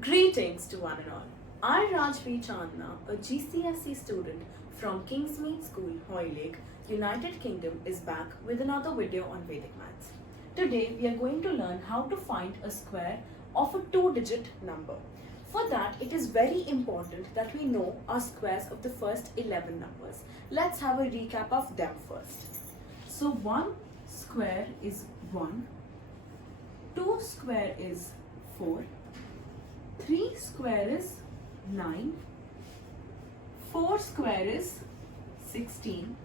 Greetings to one and all. I, Rajvi Chandna, a GCSE student from Kingsmead School, Hoylake, United Kingdom, is back with another video on Vedic Maths. Today we are going to learn how to find a square of a two-digit number. For that, it is very important that we know our squares of the first 11 numbers. Let's have a recap of them first. So 1 square is 1, 2 square is 4, 3 square is 9, 4 square is 16,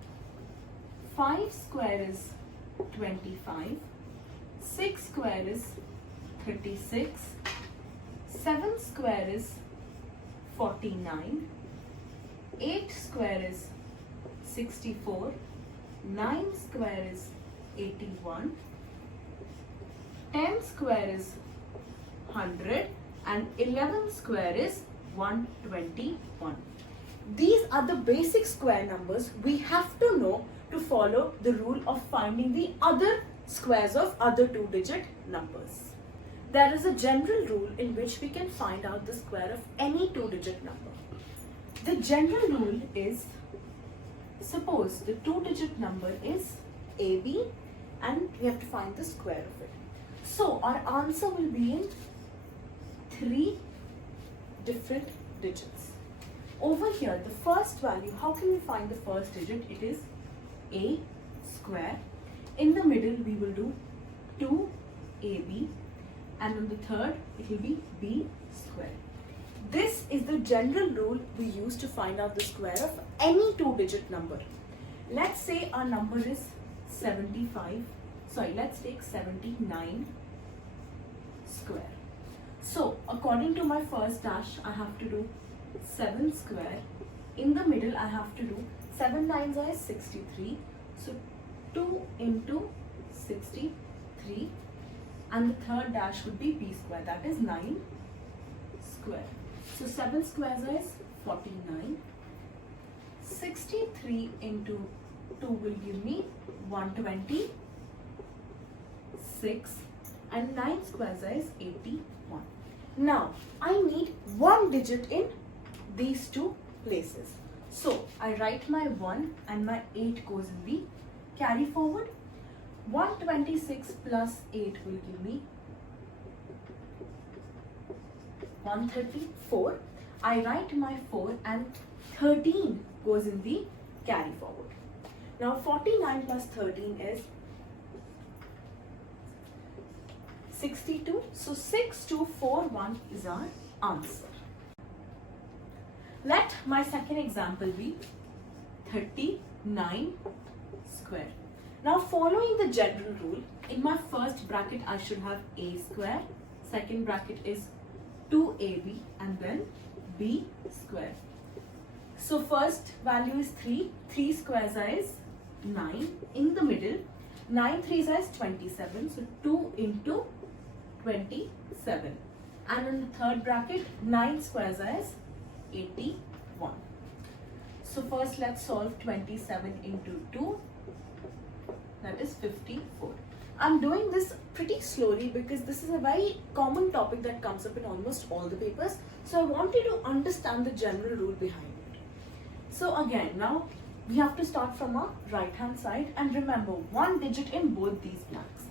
5 square is 25, 6 square is 36, 7 square is 49, 8 square is 64, 9 square is 81, 10 square is 100, and 11 square is 121. These are the basic square numbers we have to know to follow the rule of finding the other squares of other two-digit numbers. There is a general rule in which we can find out the square of any two-digit number. The general rule is, suppose the two-digit number is AB and we have to find the square of it. So our answer will be in 3 different digits. Over here, the first value, how can we find the first digit? It is A square. In the middle, we will do 2AB, and on the third, it will be B square. This is the general rule we use to find out the square of any two-digit number. Let's say our number is 75. Let's take 79 square. So, according to my first dash, I have to do 7 square. In the middle, I have to do 7 nines are 63. So, 2 into 63. And the third dash would be B square. That is 9 square. So, 7 squares is 49. 63 into 2 will give me 126. And 9 squares is 81. Now, I need one digit in these two places. So, I write my 1 and my 8 goes in the carry forward. 126 plus 8 will give me 134. I write my 4 and 13 goes in the carry forward. Now, 49 plus 13 is 62. So 6241 is our answer. Let my second example be 39 square. Now, following the general rule, in my first bracket I should have A square, second bracket is 2AB, and then B square. So first value is 3, 3 squares is 9, in the middle 9 threes is 27, so 2 into 27, and in the third bracket 9 squares is 81. So first let's solve 27 into 2, that is 54. I'm doing this pretty slowly because this is a very common topic that comes up in almost all the papers, so I want you to understand the general rule behind it. So again, now we have to start from our right hand side, and remember one digit in both these blanks.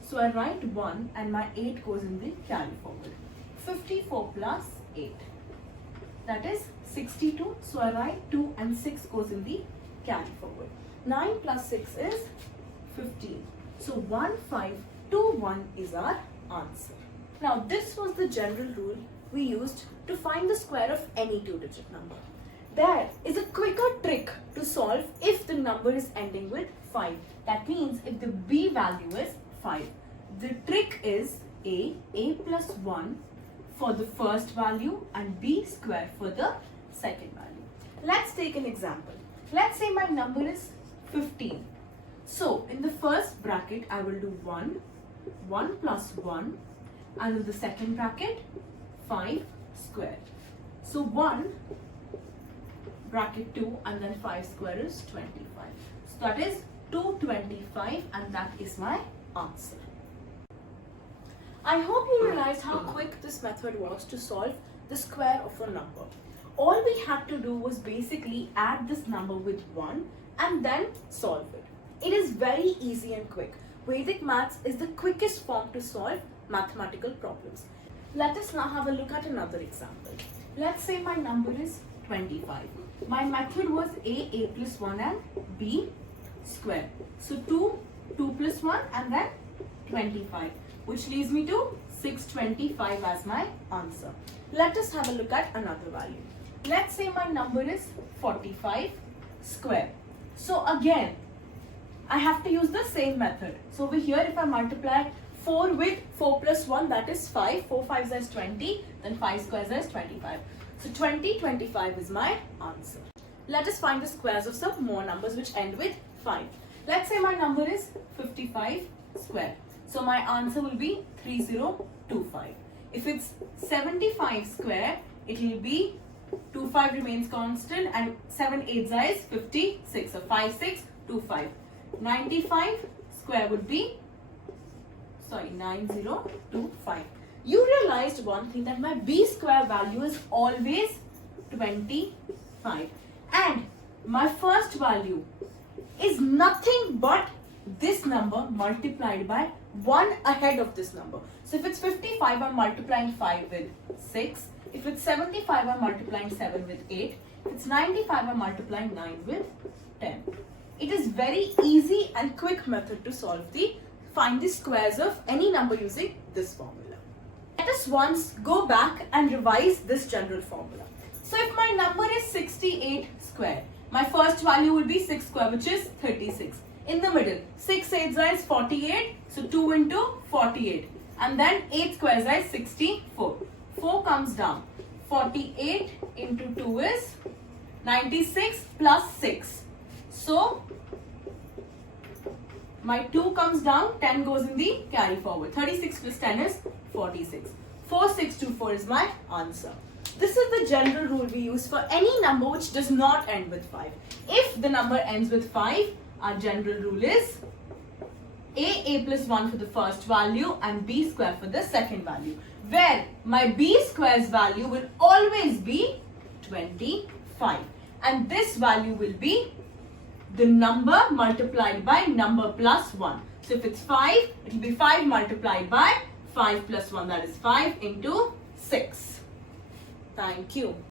So I write 1 and my 8 goes in the carry forward. 54 plus 8, that is 62. So I write 2 and 6 goes in the carry forward. 9 plus 6 is 15. So 1521 is our answer. Now this was the general rule we used to find the square of any two-digit number. There is a quicker trick to solve if the number is ending with 5. That means if the B value is 5. The trick is A plus 1 for the first value and B square for the second value. Let's take an example. Let's say my number is 15. So in the first bracket I will do 1, 1 plus 1, and in the second bracket 5 square. So 1 bracket 2 and then 5 square is 25. So that is 225, and that is my answer. I hope you realized how quick this method was to solve the square of a number. All we had to do was basically add this number with 1 and then solve it. It is very easy and quick. Vedic Maths is the quickest form to solve mathematical problems. Let us now have a look at another example. Let's say my number is 25. My method was a plus 1 and b square. So 2 plus 1 and then 25, which leads me to 625 as my answer. Let us have a look at another value. Let's say my number is 45 square. So again, I have to use the same method. So over here, if I multiply 4 with 4 plus 1, that is 5. 4 5s is 20, then 5 squares is 25. So 25 is my answer. Let us find the squares of some more numbers which end with 5. Let's say my number is 55 square. So my answer will be 3025. If it's 75 square, it will be 25 remains constant and 7 8s is 56. So 5625. 95 square would be 9025. You realized one thing, that my b square value is always 25 and my first value is nothing but this number multiplied by 1 ahead of this number. So if it's 55, I'm multiplying 5 with 6. If it's 75, I'm multiplying 7 with 8. If it's 95, I'm multiplying 9 with 10. It is very easy and quick method to find the squares of any number using this formula. Let us once go back and revise this general formula. So if my number is 68 square, my first value will be 6 square, which is 36. In the middle, 6 8s is 48, so 2 into 48. And then 8 squares is 64. 4 comes down. 48 into 2 is 96 plus 6. So my 2 comes down, 10 goes in the carry forward. 36 plus 10 is 46. 4624 is my answer. This is the general rule we use for any number which does not end with 5. If the number ends with 5, our general rule is a plus 1 for the first value and b square for the second value, where my b square's value will always be 25 and this value will be the number multiplied by number plus 1. So if it's 5, it will be 5 multiplied by 5 plus 1, that is 5 into 6. Thank you.